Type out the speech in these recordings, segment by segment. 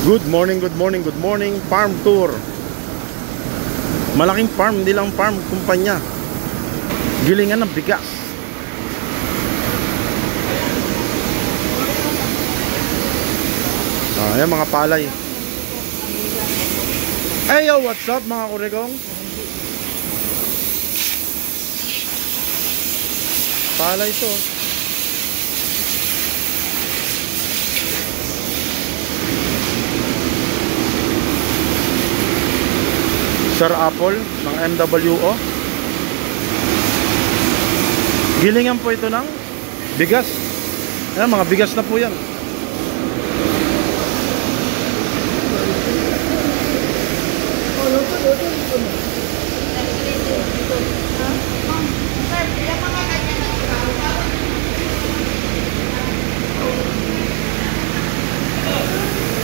Good morning, good morning, good morning. Farm tour. Malaking farm, hindi lang farm, kumpanya. Gilingan ng bigas. Ayan mga palay. Hey yo, what's up mga kurigong? Palay to. Sir Apple ng MWO. Gilingan po ito ng bigas. Ayan, mga bigas na po yan.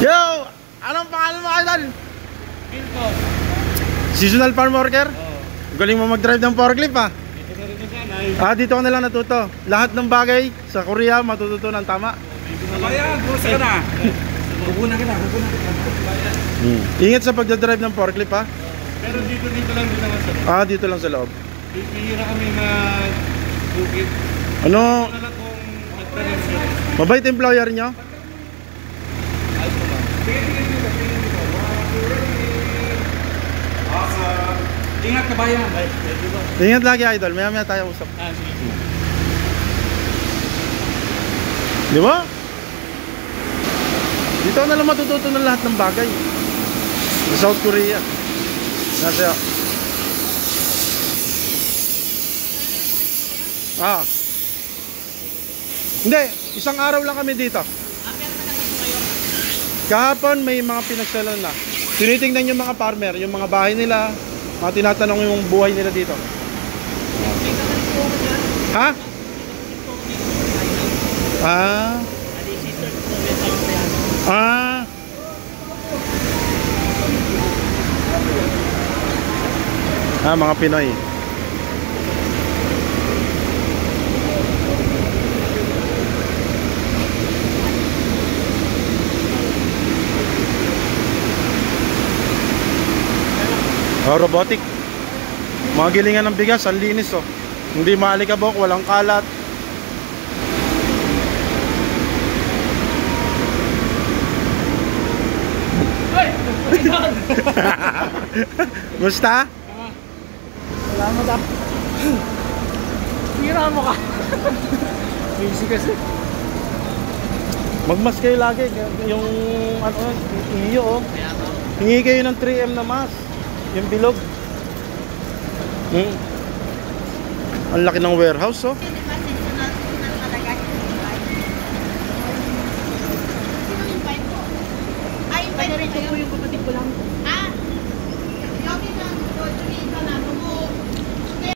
Yo! Anong pangalan mo, idol? Pilko. Seasonal farm worker? Oo. Galing mo mag-drive ng forklift ah. Dito na rin sana. Dito ka na lang natuto. Lahat ng bagay sa Korea matututunan tama. Bayan, busa ka na. Kukunan ka na, kukunan ka na. Ingat sa pagdadrive ng forklift ha. Pero dito lang din naman sa loob. Dito lang sa loob. Bihira kami mag-bukit. Ano? Ano lang kung nagpa-rin. Mabait employer nyo? Ayos naman. Sige dito. Ingat ka bayan. Ingat lagi idol. Maya tayo usap. Sige. Di ba? Dito na lang matututo ng lahat ng bagay. Sa South Korea. Nasa Hindi, isang araw lang kami dito. Kahapon may mga pinagsalan na. Tinitingnan yung mga farmer, yung mga bahay nila, mga tinatanong yung buhay nila dito. Ha? Mga Pinoy. Robotic. Mga gilingan ng bigas, ang linis oh. Hindi maalikabok, walang kalat. Musta? Salamat ah. Hira mo ka. Busy kasi. Magmas kayo lagi. Yung ano, iyo oh. Hingi kayo ng 3M na mask. Yung bilog. Ang laki ng warehouse oh. Ay, pwede rin po yung kapatid ko lang.